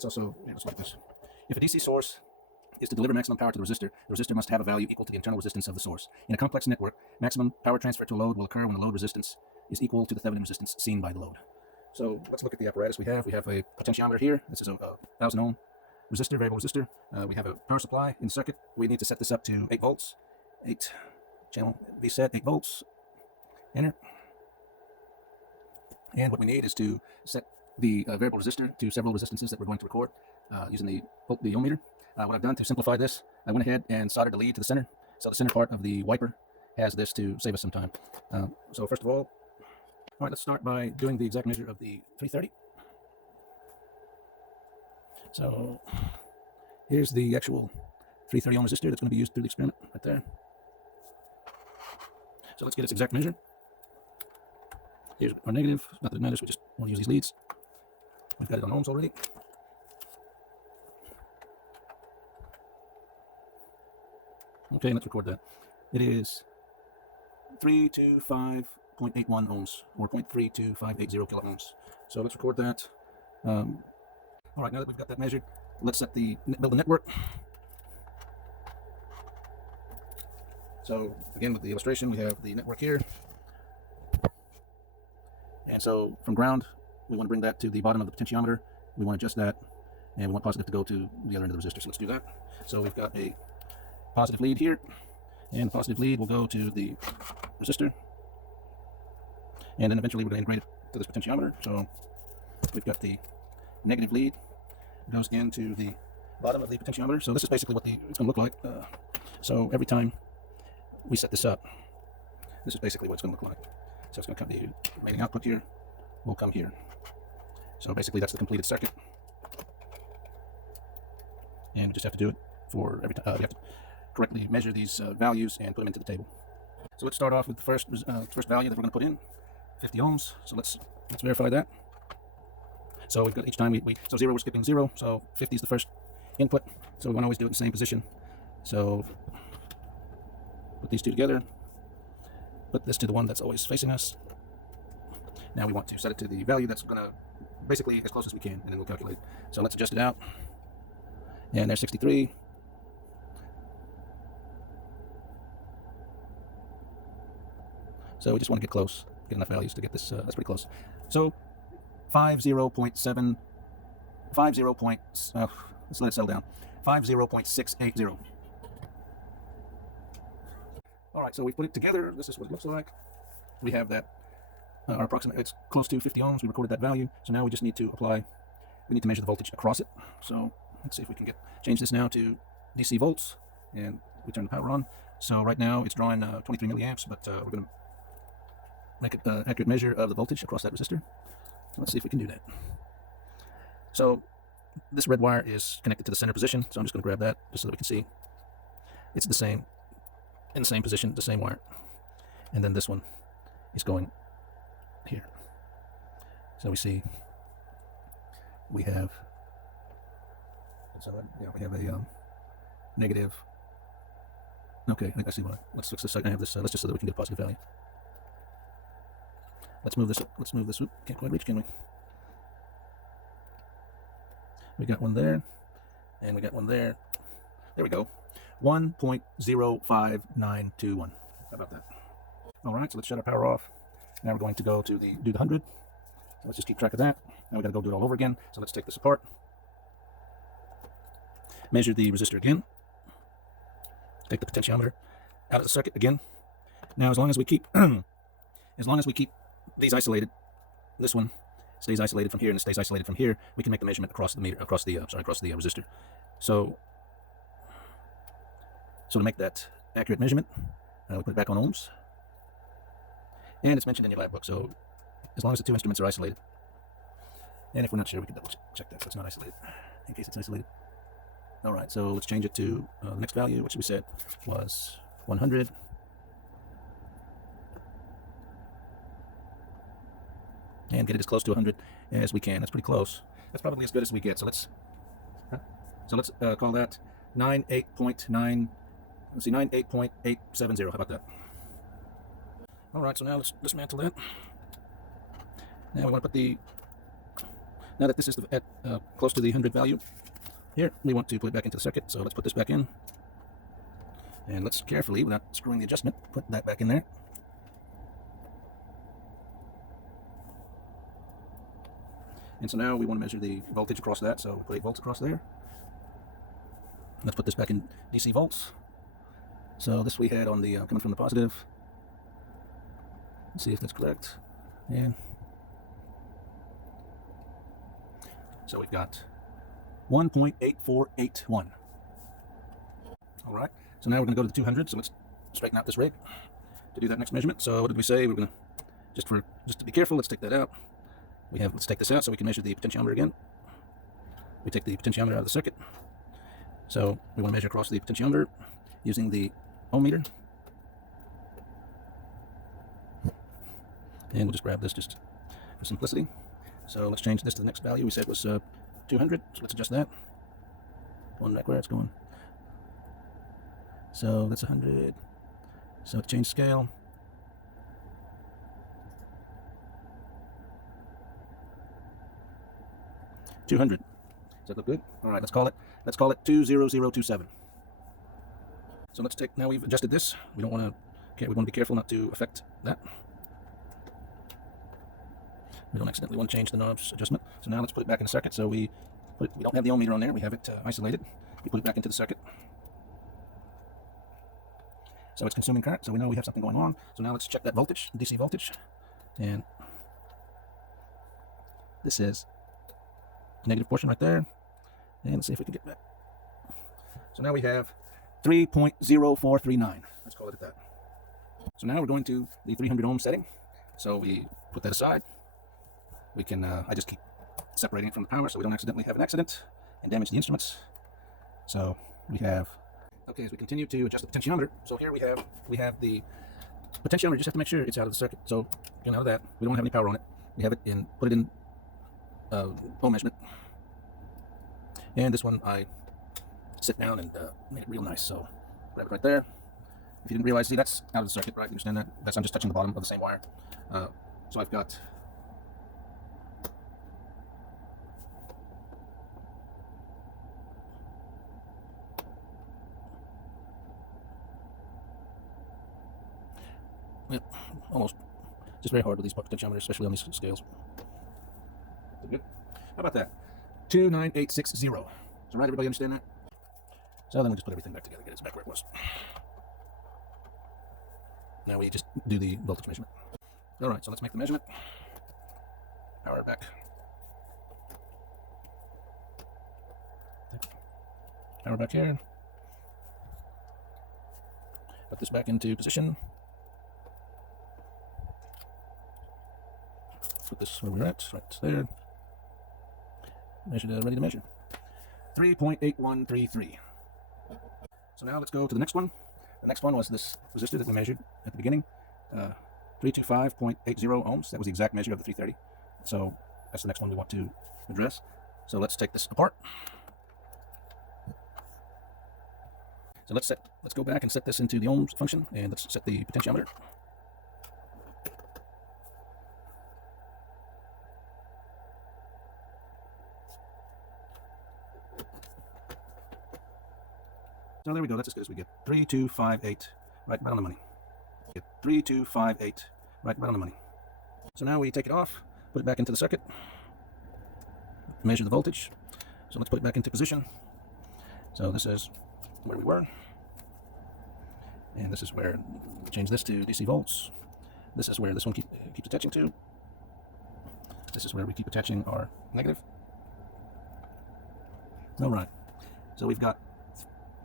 It's also, let's look at this. If a DC source is to deliver maximum power to the resistor must have a value equal to the internal resistance of the source. In a complex network, maximum power transfer to a load will occur when the load resistance is equal to the Thevenin resistance seen by the load. So let's look at the apparatus we have. We have a potentiometer here. This is a 1000 ohm resistor, variable resistor. We have a power supply in the circuit. We need to set this up to 8 volts. 8 channel V set, 8 volts. Enter. And what we need is to set the variable resistor to several resistances that we're going to record using the ohm meter. What I've done to simplify this, I went ahead and soldered the lead to the center. So the center part of the wiper has this to save us some time. So first of all right, let's start by doing the exact measure of the 330. So here's the actual 330 ohm resistor that's going to be used through the experiment right there. So let's get its exact measure. Here's our negative. Not that it matters, we just want to use these leads. We've got it on ohms already. Okay, let's record that. It is 325.81 ohms, or 0.32580 kilo ohms. So let's record that. All right, now that we've got that measured, let's build the network. So again, with the illustration, we have the network here. And so from ground, we want to bring that to the bottom of the potentiometer. We want to adjust that, and we want positive to go to the other end of the resistor. So let's do that. So we've got a positive lead here, and the positive lead will go to the resistor, and then eventually we're going to integrate it to this potentiometer. So we've got the negative lead goes into the bottom of the potentiometer. So this is basically what it's going to look like. So every time we set this up, this is basically what it's going to look like. So it's going to come, the remaining output here will come here. So basically that's the completed circuit, and we just have to do it for every time. We have to correctly measure these values and put them into the table. So let's start off with the first value that we're going to put in, 50 ohms. So let's verify that. So we've got each time so 0, we're skipping 0. So 50 is the first input. So we want to always do it in the same position. So put these two together. Put this to the one that's always facing us. Now we want to set it to the value that's going to basically as close as we can, and then we'll calculate. So let's adjust it out. And there's 63. So we just want to get close, get enough values to get this. That's pretty close. So 50.7, let's let it settle down. 50.680. All right, so we put it together. This is what it looks like. We have that, our approximate, it's close to 50 ohms. We recorded that value. So now we just need to measure the voltage across it. So let's see if we can change this now to DC volts, and we turn the power on. So right now it's drawing 23 milliamps, but we're going to make an accurate measure of the voltage across that resistor. So let's see if we can do that. So this red wire is connected to the center position, so I'm just going to grab that just so that we can see. It's the same, in the same position, the same wire. And then this one is going here. So we see we have, so yeah, we have a negative. Okay, I see why. Let's fix this. I have this. Let's just so that we can get a positive value. Let's move this. Let's move this. Oop, can't quite reach, can we? We got one there, and we got one there. There we go. 1.05921. How about that? All right, so let's shut our power off. Now we're going to go to do the 100. So let's just keep track of that. Now we got to go do it all over again. So let's take this apart. Measure the resistor again. Take the potentiometer out of the circuit again. Now, as long as we keep these isolated, this one stays isolated from here and it stays isolated from here, we can make the measurement across the resistor. So to make that accurate measurement, we put it back on ohms, and it's mentioned in your lab book. So as long as the two instruments are isolated, and if we're not sure, we can double check that so it's not isolated, in case it's isolated. All right, so let's change it to the next value, which we said was 100. And get it as close to 100 as we can. That's pretty close. That's probably as good as we get. So let's call that 98.9. Let's see, 98.870. How about that? All right, so now let's dismantle that. Now we want to put the Now that this is at close to the 100 value, here we want to put it back into the circuit. So let's put this back in, and let's carefully, without screwing the adjustment, put that back in there. And so now we want to measure the voltage across that, so we put 8 volts across there. Let's put this back in DC volts. So this we had on the coming from the positive. Let's see if that's correct. And so we've got 1.8481. All right. So now we're going to go to the 200. So let's straighten out this rig to do that next measurement. So what did we say? We're going to just to be careful. Let's take that out. Let's take this out so we can measure the potentiometer again. We take the potentiometer out of the circuit. So we want to measure across the potentiometer using the ohm meter. And we'll just grab this just for simplicity. So let's change this to the next value. We said was 200. So let's adjust that. Going back where it's going. So that's 100. So let's change scale. $200. Does that look good? All right, let's call it 20027. So let's take, now we've adjusted this. We want to be careful not to affect that. We don't accidentally want to change the knobs adjustment. So now let's put it back in the circuit. So we don't have the ohm meter on there. We have it isolated. We put it back into the circuit. So it's consuming current. So we know we have something going on. So now let's check that voltage, DC voltage. And this is negative portion right there, and let's see if we can get back. So now we have 3.0439. Let's call it at that. So now we're going to the 300 ohm setting. So we put that aside. We can I just keep separating it from the power so we don't accidentally have an accident and damage the instruments. So we have, okay, as we continue to adjust the potentiometer, so here we have the potentiometer. Just have to make sure it's out of the circuit. So get out of that. We don't have any power on it. We have it in, put it in ohm measurement. And this one I sit down and made it real nice. So grab it right there. If you didn't realize, see, that's out of the circuit, right? You understand that? I'm just touching the bottom of the same wire. So I've got almost just very hard with these potentiometers, especially on these scales. Good. How about that? 29860. So right, everybody understand that? So then we just put everything back together, get it back where it was. Now we just do the voltage measurement. All right, so let's make the measurement. Power it back. Power back here. Put this back into position. Put this where we're at, right there. Measure, ready to measure. 3.8133. So now let's go to the next one. The next one was this resistor that we measured at the beginning. 325.80 ohms. That was the exact measure of the 330. So that's the next one we want to address. So let's take this apart. So let's go back and set this into the ohms function, and let's set the potentiometer. So there we go. That's as good as we get. 3258, right on the money. Get 3258, right on the money. So now we take it off, put it back into the circuit, measure the voltage. So let's put it back into position. So this is where we were, and this is where change this to DC volts. This is where this one keeps attaching to. This is where we keep attaching our negative. All right. So we've got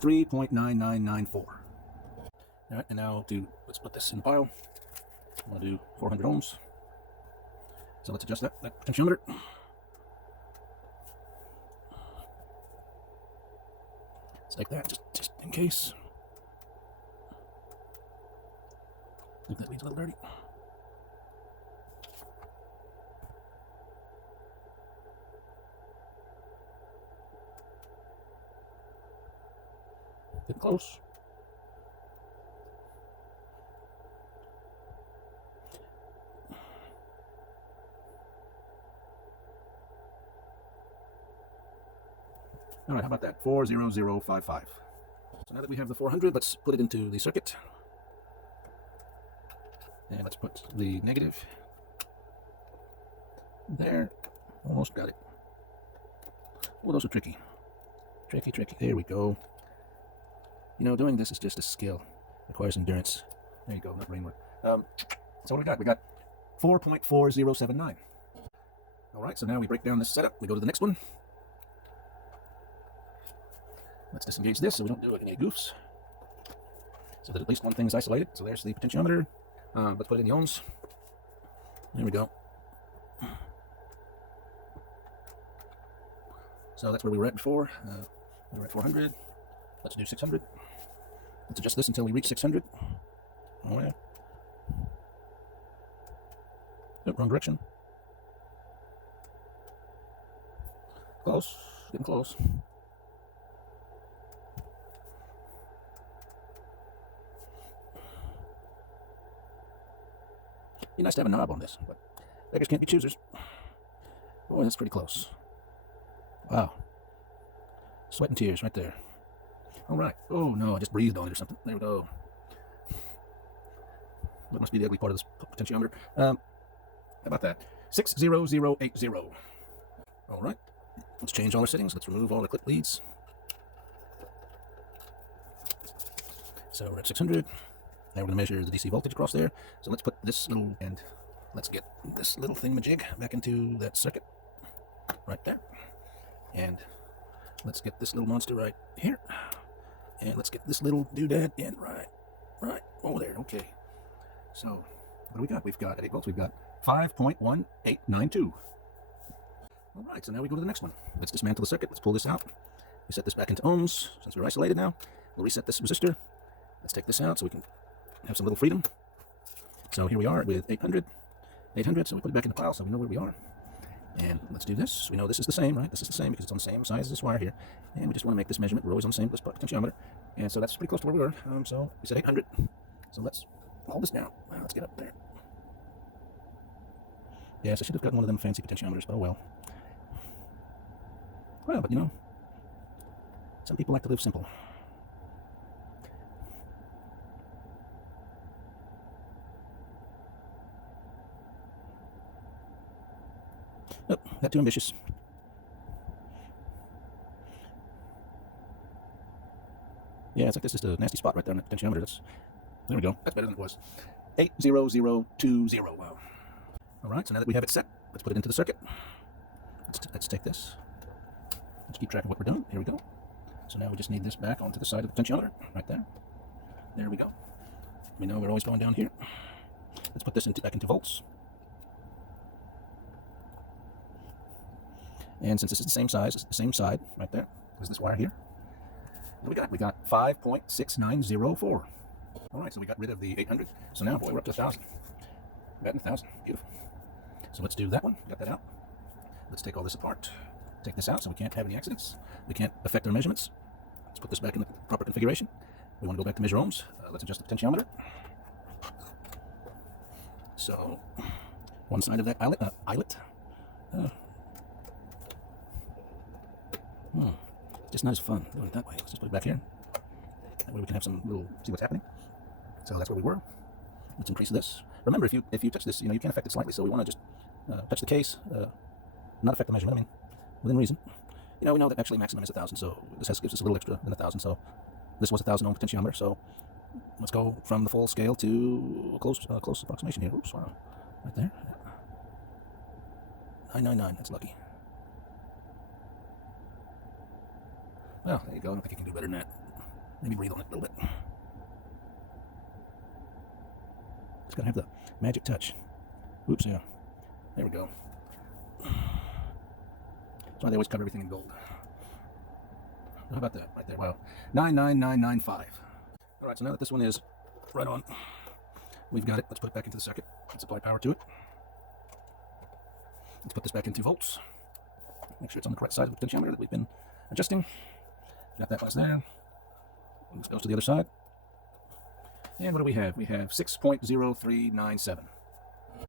3.9994. All right, and now let's put this in the pile. I'm going to do 400 ohms. So let's adjust that potentiometer. It's like that, just in case. I think that leads a little dirty. Get close. All right, how about that? 40055. So now that we have the 400, let's put it into the circuit. And let's put the negative there. Almost got it. Oh, those are tricky. Tricky. There we go. You know, doing this is just a skill. Requires endurance. There you go, not brain work. So what we got? We got 4.4079. All right, so now we break down this setup. We go to the next one. Let's disengage this so we don't do any goofs. So that at least one thing is isolated. So there's the potentiometer. Let's put it in the ohms. There we go. So that's where we were at before. We were at 400. Let's do 600. Let's adjust this until we reach 600. Oh yeah. Oh, wrong direction. Close. Getting close. Be nice to have a knob on this, but beggars can't be choosers. Boy, that's pretty close. Wow. Sweat and tears right there. All right. Oh, no, I just breathed on it or something. There we go. That must be the ugly part of this potentiometer. How about that? 60080. All right. Let's change all our settings. Let's remove all the clip leads. So we're at 600. Now we're going to measure the DC voltage across there. So let's put this little, and let's get this little thingamajig back into that circuit right there. And let's get this little monster right here. And let's get this little doodad in right over there. Okay. So what do we got? We've got at 8 volts, we've got 5.1892. All right, so now we go to the next one. Let's dismantle the circuit. Let's pull this out. We set this back into ohms. Since we're isolated now, we'll reset this resistor. Let's take this out so we can have some little freedom. So here we are with 800, so we put it back in the pile so we know where we are. And let's do this. We know this is the same, right? This is the same because it's on the same size as this wire here. And we just want to make this measurement. We're always on the same potentiometer. And so that's pretty close to where we were. So we said 800. So let's hold this down. Let's get up there. Yes, I should have gotten one of them fancy potentiometers, but oh well. Well, but you know, some people like to live simple. Nope, not too ambitious. Yeah, it's like this is a nasty spot right there on the potentiometer. There we go. That's better than it was. 80020. Wow. All right, so now that we have it set, let's put it into the circuit. Let's take this. Let's keep track of what we're doing. Here we go. So now we just need this back onto the side of the potentiometer, right there. There we go. We know we're always going down here. Let's put this back into volts. And since this is the same size, it's the same side right there as this wire here. What do we got? We got 5.6904. All right, so we got rid of the 800. So now, boy, we're up to 1,000. Batting 1,000. Beautiful. So let's do that one. Got that out. Let's take all this apart. Take this out so we can't have any accidents. We can't affect our measurements. Let's put this back in the proper configuration. We want to go back to measure ohms. Let's adjust the potentiometer. So one side of that eyelet. Just not as fun doing it that way. Let's just put it back here. That way we can have some little, see what's happening. So that's where we were. Let's increase this. Remember, if you touch this, you know, you can affect it slightly. So we want to just touch the case, not affect the measurement. I mean, within reason. You know, we know that actually maximum is 1,000. So this gives us a little extra than 1,000. So this was 1,000 ohm potentiometer. So let's go from the full scale to a close approximation here. Oops, wow, right there. 999. That's lucky. Well, there you go. I don't think you can do better than that. Maybe breathe on it a little bit. It's got to have the magic touch. Oops, yeah. There we go. That's why they always cover everything in gold. How about that? Right there. Wow. 99995. All right, so now that this one is right on, we've got it. Let's put it back into the circuit. Let's apply power to it. Let's put this back into volts. Make sure it's on the correct side of the potentiometer that we've been adjusting. Got that one there. This goes to the other side. And what do we have? We have 6.0397.